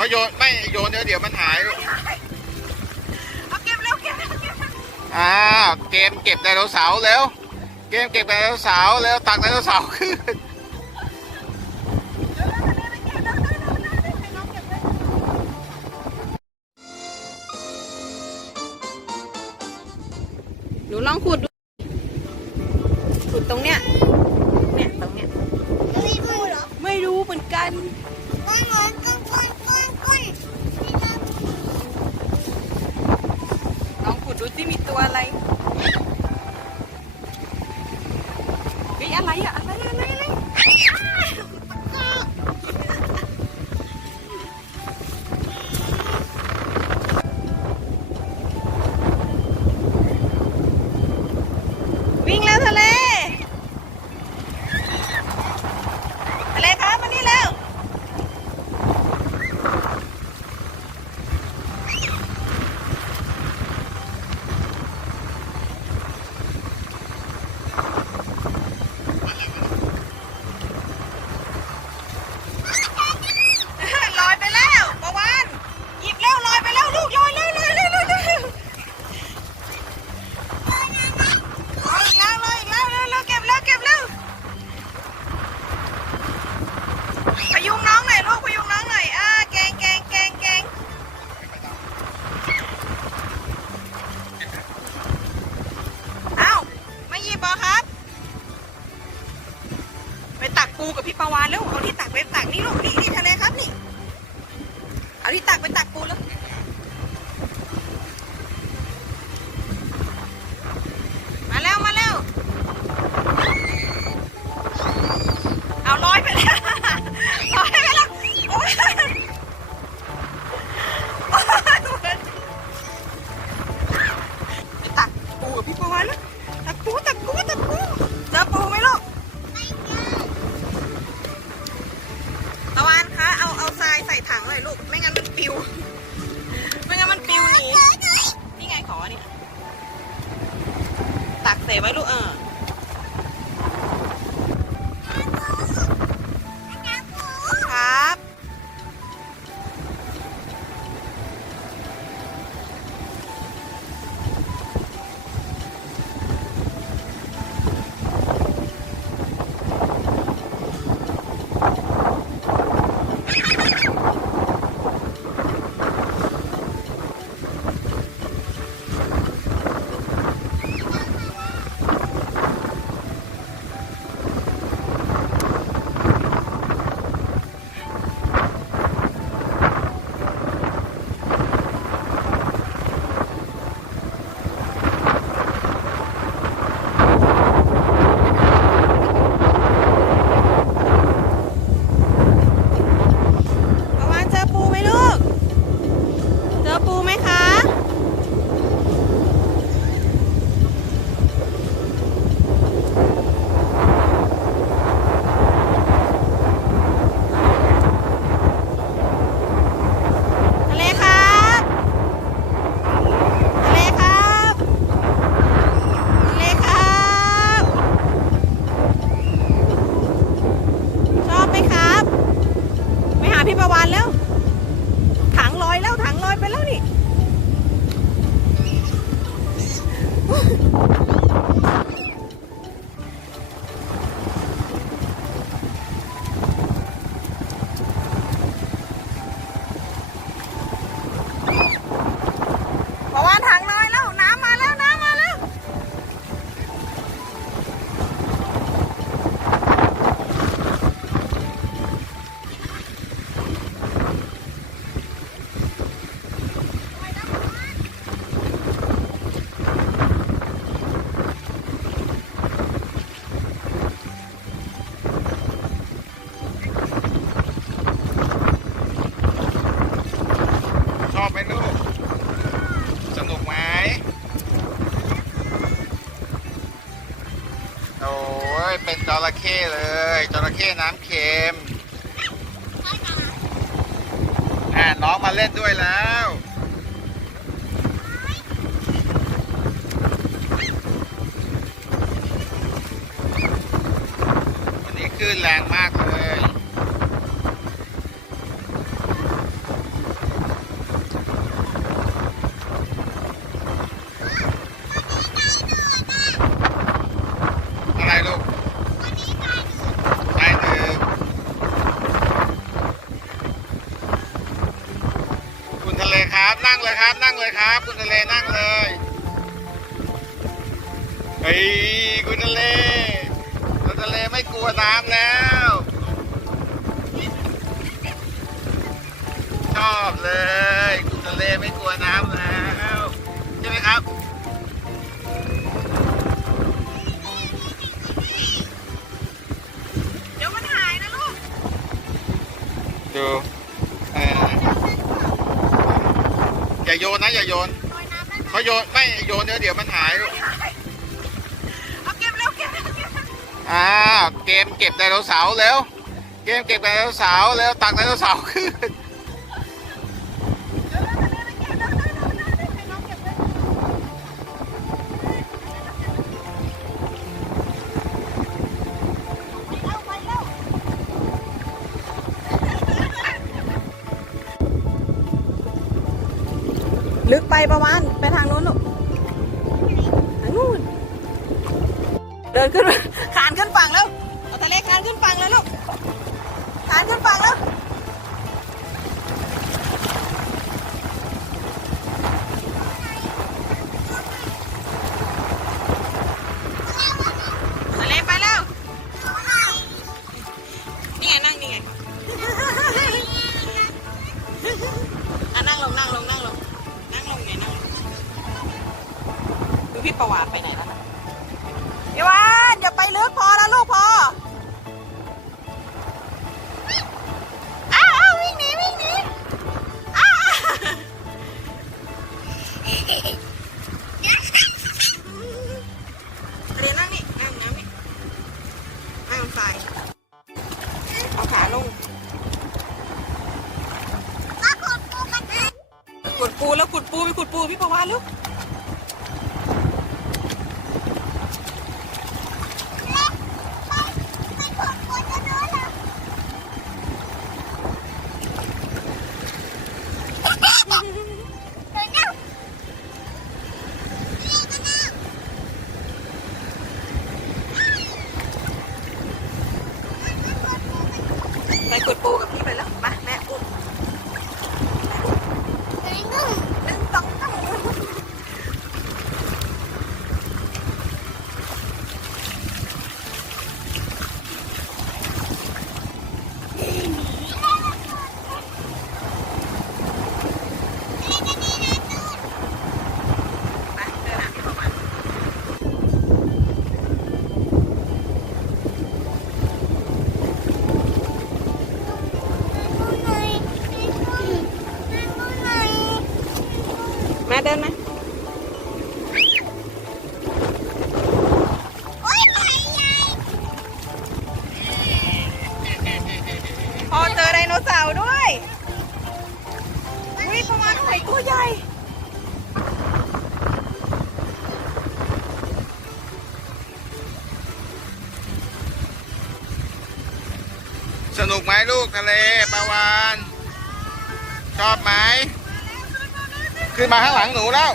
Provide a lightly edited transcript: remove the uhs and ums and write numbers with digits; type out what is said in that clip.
เขาโยนไม่โยนเดี๋ยวมันหายเอาเก็บเร็วเก็บเร็วเก็บเกมเก็บไดโนเสาร์แล้วเกมเก็บไดโนเสาร์แล้วตักไดโนเสาร์ขึ้นหนูลองขุดดูขุดตรงเนี้ยตรงเนี้ยไม่รู้เหรอไม่รู้เหมือนกันลองขุดดูสิมีตัวอะไรเฮ้ยอะไรอะอะไรวิ่งแล้วทะเลครับมานี่แล้วลอยไปแล้วประวานหยิบแล้วลอยไปแล้วลูกลอยเร็วเอาอีกแล้วเร็วเก็บแล้วพยุงน้องหน่อยลูกพยุงน้องหน่อยแกงเอ้าไม่หยิบเหรอครับไปตักปูกับพี่ปาวานแล้วเอาที่ตักไปตักนี่ลูกนี่ทะเลครับนี่เอาที่ตักไปตักปูแล้วมาแล้วเอาลอยไปแล้วโอ๊ยไปตักปูกับพี่ปาวานแล้วตักปูเจอปูไหมลูกปาวานคะเอาทรายใส่ถังเลยลูกไม่งั้นมันปิวหนีนี่ไงขอเนี่ยตักเสไว้ลูกครับ เป็นจระเข้เลยจระเข้น้ำเค็มน้องมาเล่นด้วยแล้ววันนี้คลื่นแรงมากเลย ครับ นั่งเลยครับ นั่งเลยครับ คุณทะเลนั่งเลยเฮ้ยคุณทะเลคุณทะเลไม่กลัวน้ำแล้ว ชอบเลยคุณทะเลไม่กลัวน้ำแล้วใช่ไหมครับเดี๋ยวมันหายนะลูก ดูอย่าโยนนะอย่าโยน ลอยน้ำได้ไหม เพราะโยนไม่โยนเดี๋ยวมันหายลูก เอาเก็บเร็วเก็บเร็วเก็บเร็ว เกมเก็บไดโนเสาร์เร็วเกมเก็บไดโนเสาร์เร็วตักไดโนเสาร์ขึ้นลึกไปประวานไปทางนู้นลูกทางนู้นเดินขึ้นคานขึ้นฝั่งแล้วเอาทะเลคานขึ้นฝั่งแล้วลูกคานขึ้นฝั่งแล้วทะเลไปแล้วนี่ไงนั่งนี่ไงนั่งลงนั่งลงนั่งลงนั่งลงเนี่ยนั่งลงดูพี่ประวานไปไหนแล้วนะพี่วานอย่าไปลึกพอแล้วลูกพออ้าววิ่งหนีวิ่งหนีอ้าวเรียนนั่งนี่นั่งน้ำนี่นั่งทรายเอาขาลงขุดปูแล้วขุดปูไปขุดปูพี่ประวานลูกไปขุดปูกับพี่ไปแล้วมาแม่อุ้ม1 2 3ไปเดินหาพี่ประวาน มาเดินมาพอเจอไดโนเสาร์ด้วยอุ้ยประมาณหอยตัวใหญ่ สนุกไหมลูกทะเลปลาวานชอบไหมขึ้นมาข้างหลังหนูแล้ว